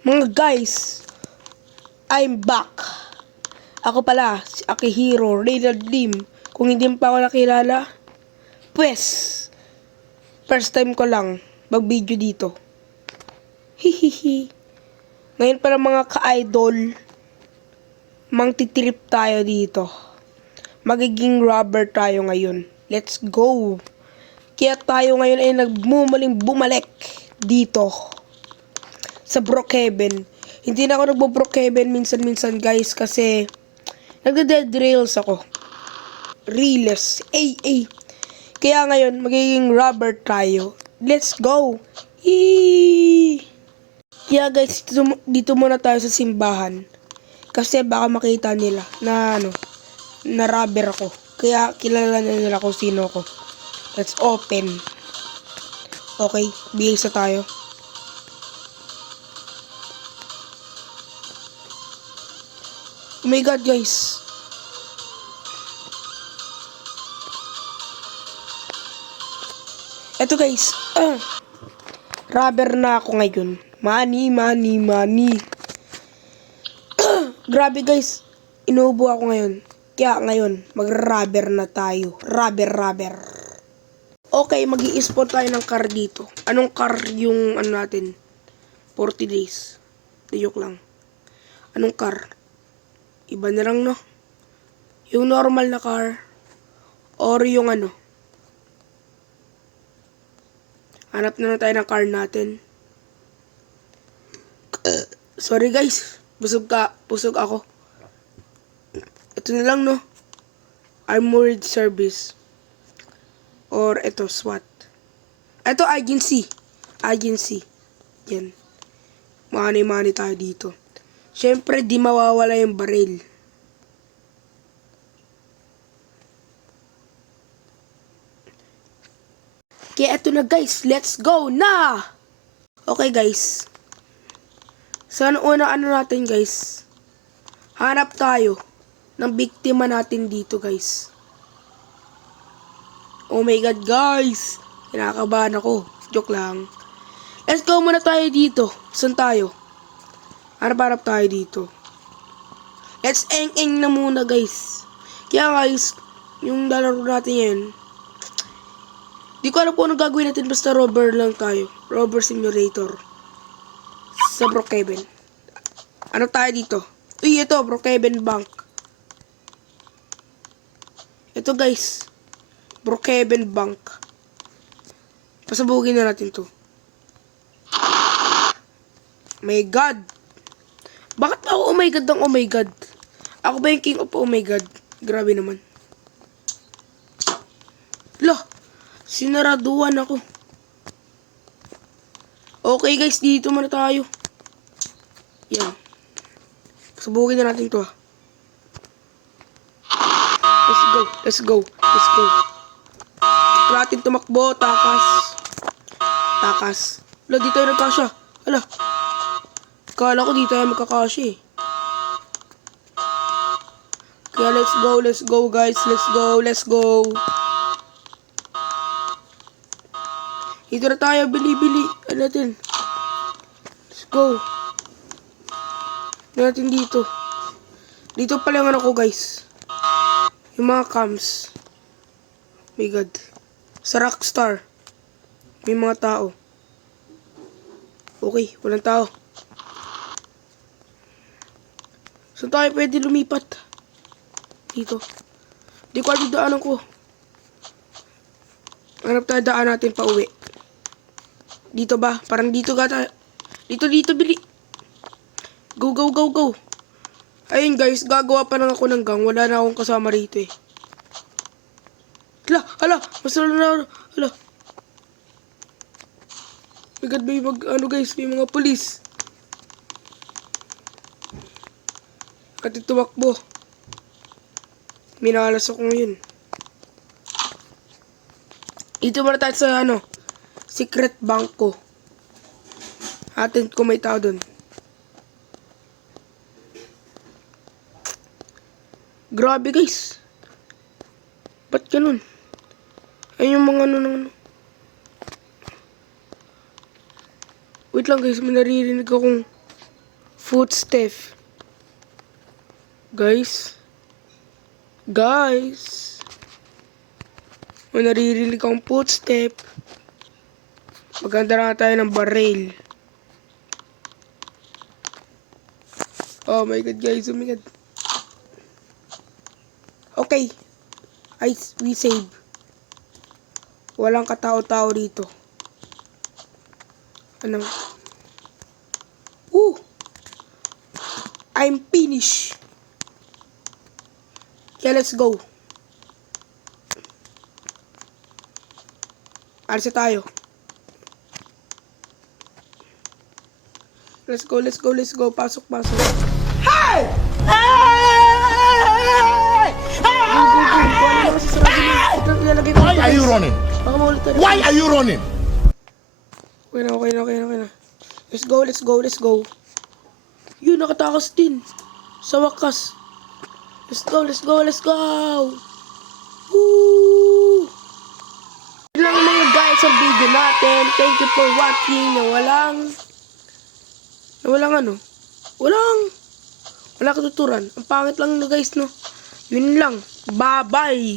Mga guys, I'm back. Ako pala, si Akihiro, Reynald Lim. Kung hindi mo pa ako nakilala, pues, first time ko lang mag-video dito. Hihihi. Ngayon para mga ka-idol, mangtitrip tayo dito. Magiging robber tayo ngayon. Let's go. Kaya tayo ngayon ay nagmumaling bumalik dito sa Brookhaven. Hindi na ako nagbo-Brookhaven minsan-minsan guys kasi nagde-dead rails ako. Reels. Ay. Kaya ngayon magiging robber tayo. Let's go. Yee! Kaya guys, dito muna tayo sa simbahan. Kasi baka makita nila na na robber ako. Kaya kilala na nila kung sino ko. Let's open. Okay, bihis na tayo. Oh my god guys. Eto guys. Robber na ako ngayon. Money. Grabe guys. Inuubo ako ngayon. Kaya ngayon, mag-robber na tayo. Robber. Okay, mag-i-spawn tayo ng car dito. Anong car yung natin? 40 days. Joke lang. Anong car? Iba na lang no? Yung normal na car. Or yung hanap na tayo ng car natin. Sorry guys. Busog ako. Ito na lang no? Armored service. Or ito, SWAT. Ito, agency. Yan. Money tayo dito. Siyempre, di mawawala yung baril. Kaya ito na guys, let's go na! Okay guys. Sa una natin guys. Hanap tayo ng biktima natin dito guys. Oh my god guys. Kinakabahan ako. Joke lang. Let's go muna tayo dito. Saan tayo? Harap tayo dito. Let's eng na muna guys. Kaya guys, yung lalaro natin ngayon. Di ko alam kung ano gagawin natin, basta robber lang tayo. Robber simulator. Sa Brookhaven. Ano tayo dito? Uy, ito, Brookhaven Bank. Ito guys. Brookhaven Bank. Pasabugin na natin to. My god. Bakit ba ako oh my god ng oh my god? Ako ba yung king of oh my god? Grabe naman. Lah. Sinaraduan ako. Okay guys, dito muna tayo. Yan. Pasabugin na natin to. Let's go. Ito natin tumakbo. Takas. Ala, di tayo nagkasya. Ala. Kala ko di tayo magkakasya eh. Kaya let's go guys. Let's go. Dito na tayo. Bili. Ano natin? Let's go. Ano natin dito? Dito pala yung ko guys. Yung mga cams. My god. Sa Rockstar. May mga tao. Okay, walang tao. Saan tayo pwede lumipat? Dito. Di ko alam daanan ko. Hanap tayo daan natin pa uwi. Dito ba? Parang dito gata. Dito, bili. Go. Ayun guys, gagawa pa lang ako ng gang. Wala na akong kasama rito eh. Hala, masalo na. Hala. Agad may guys, may mga pulis. At tumakbo. Minalas ako ngayon. Ito muna tayo sa secret bank ko. Atin kung may tao dun. Grabe guys. Ba't ganun? Ayun yung mga Wait lang guys, may naririnig akong Footstep. Guys. Guys. May naririnig akong footstep. Maganda na tayo ng baril. Oh my god guys, oh my god. Okay. We save. Walang katao-tao dito. Ano? I'm finished. Yeah, let's go. Alis na tayo. Let's go, let's go, let's go. Pasok, pasok. Hey! Why are you running? Why are you running? Okay na. Let's go, let's go, let's go. Yun, nakatakas din. Sa wakas. Let's go, let's go, let's go. Woo! Yun lang mga guys ang video natin. Thank you for watching. Walang katuturan. Ang pangit lang na guys, no? Yun lang. Bye-bye.